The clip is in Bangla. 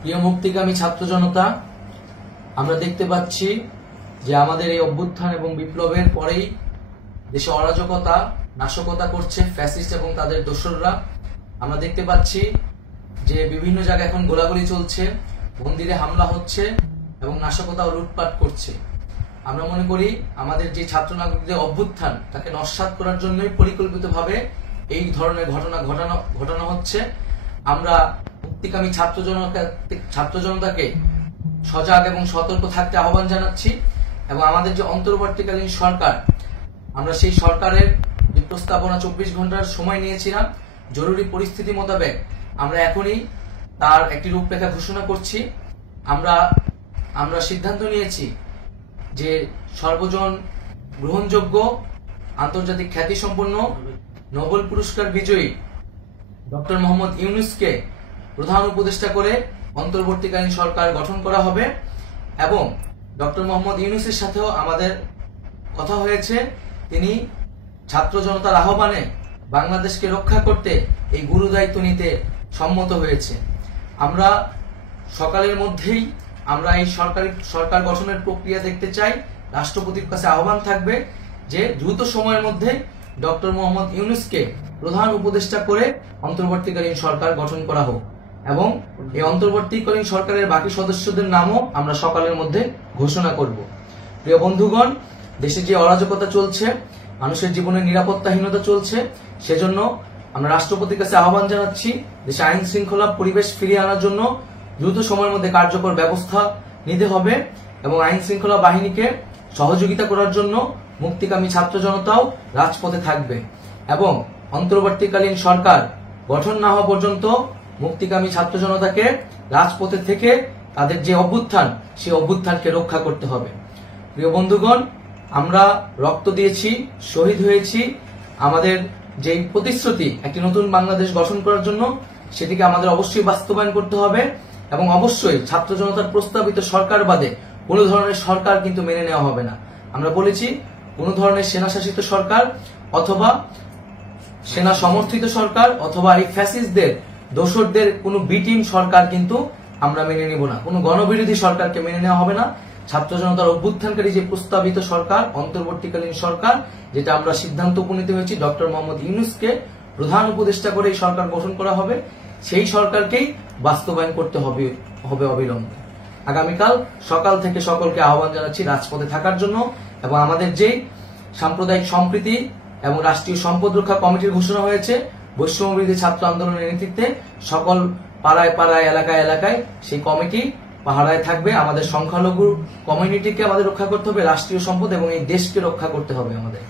প্রিয় মুক্তিকামী ছাত্র জনতা, আমরা দেখতে পাচ্ছি যে আমাদের এই অভ্যুত্থান এবং বিপ্লবের পরেই দেশে অরাজকতা নাশকতা করছে ফ্যাসিস্ট এবং তাদের দোসররা। আমরা দেখতে পাচ্ছি যে বিভিন্ন জায়গায় এখন গোলাগুলি চলছে, মন্দিরে হামলা হচ্ছে এবং নাশকতা ও লুটপাট করছে। আমরা মনে করি আমাদের যে ছাত্র নাগরিকদের অভ্যুত্থান তাকে নস্যাৎ করার জন্যই পরিকল্পিতভাবে এই ধরনের ঘটনা ঘটানো হচ্ছে। আমরা মুক্তিকামী ছাত্র জনতাকে সজাগ এবং সতর্ক থাকতে আহ্বান জানাচ্ছি এবং আমাদের যে অন্তর্বর্তীকালীন সরকার, আমরা সেই সরকারের যে প্রস্তাবনা 24 ঘন্টার সময় নিয়েছিলাম, জরুরি পরিস্থিতি মোতাবেক আমরা এখনই তার একটি রূপরেখা ঘোষণা করছি। আমরা সিদ্ধান্ত নিয়েছি যে সর্বজন গ্রহণযোগ্য আন্তর্জাতিক খ্যাতিসম্পন্ন নোবেল পুরস্কার বিজয়ী ডক্টর মোহাম্মদ ইউনূসকে প্রধান উপদেষ্টা করে অন্তর্বর্তীকালীন সরকার গঠন করা হবে এবং ডক্টর মোহাম্মদ ইউনূসের সাথেও আমাদের কথা হয়েছে। তিনি ছাত্র জনতার আহ্বানে বাংলাদেশকে রক্ষা করতে এই গুরু দায়িত্ব নিতে সম্মত হয়েছে। আমরা সকালের মধ্যেই আমরা এই সরকার গঠনের প্রক্রিয়া দেখতে চাই। রাষ্ট্রপতির কাছে আহ্বান থাকবে যে দ্রুত সময়ের মধ্যে ডক্টর মোহাম্মদ ইউনূসকে প্রধান উপদেষ্টা করে অন্তর্বর্তীকালীন সরকার গঠন করা হোক এবং এই অন্তর্বর্তীকালীন সরকারের বাকি সদস্যদের নামও আমরা সকালের মধ্যে ঘোষণা করব। প্রিয় বন্ধুগণ, দেশে যে অরাজকতা চলছে, মানুষের জীবনের নিরাপত্তাহীনতা চলছে, সেজন্য আমরা রাষ্ট্রপতির কাছে আহ্বান জানাচ্ছি দেশে আইন শৃঙ্খলা পরিবেশ ফিরিয়ে আনার জন্য দ্রুত সময়ের মধ্যে কার্যকর ব্যবস্থা নিতে হবে এবং আইন শৃঙ্খলা বাহিনীকে সহযোগিতা করার জন্য মুক্তিকামী ছাত্র জনতাও রাজপথে থাকবে এবং অন্তর্বর্তীকালীন সরকার গঠন না হওয়া পর্যন্ত মুক্তিকামী ছাত্র জনতাকে রাজপথে থেকে তাদের যে অভ্যুত্থান, সেই অভ্যুত্থানকে রক্ষা করতে হবে। প্রিয় বন্ধুগণ, আমরা রক্ত দিয়েছি, শহীদ হয়েছি। আমাদের যে প্রতিশ্রুতি একটি নতুন বাংলাদেশ গঠন করার জন্য, সেটিকে আমাদের অবশ্যই বাস্তবায়ন করতে হবে এবং অবশ্যই ছাত্র জনতার প্রস্তাবিত সরকার বাদে কোনো ধরনের সরকার কিন্তু মেনে নেওয়া হবে না। আমরা বলেছি কোনো ধরনের সেনা শাসিত সরকার অথবা সেনা সমর্থিত সরকার অথবা এই ফ্যাসিস্টদের দোসরদের কোনো বিটিম সরকার কিন্তু আমরা মেনে নিব না। কোনো গণবিরোধী সরকারকে মেনে নেওয়া হবে না। ছাত্র জনতার অভ্যুত্থানকারী যে প্রস্তাবিত সরকার, অন্তর্বর্তীকালীন সরকার, যেটা আমরা সিদ্ধান্ত উপনীত হয়েছি ডক্টর মোহাম্মদ ইউনূসকে প্রধান উপদেষ্টা করে এই সরকার গঠন করা হবে, সেই সরকারকেই বাস্তবায়ন করতে হবে অবিলম্বে। আগামীকাল সকাল থেকে সকলকে আহ্বান জানাচ্ছি রাজপথে থাকার জন্য এবং আমাদের যে সাম্প্রদায়িক সম্প্রীতি এবং রাষ্ট্রীয় সম্পদ রক্ষা কমিটির ঘোষণা হয়েছে বৈষম্যবিরোধী ছাত্র আন্দোলনের নেতৃত্বে, সকল পাড়ায় পাড়ায় এলাকায় এলাকায় সেই কমিটি পাহারায় থাকবে। আমাদের সংখ্যালঘু কমিউনিটিকে আমাদের রক্ষা করতে হবে, রাষ্ট্রীয় সম্পদ এবং এই দেশকে রক্ষা করতে হবে আমাদের।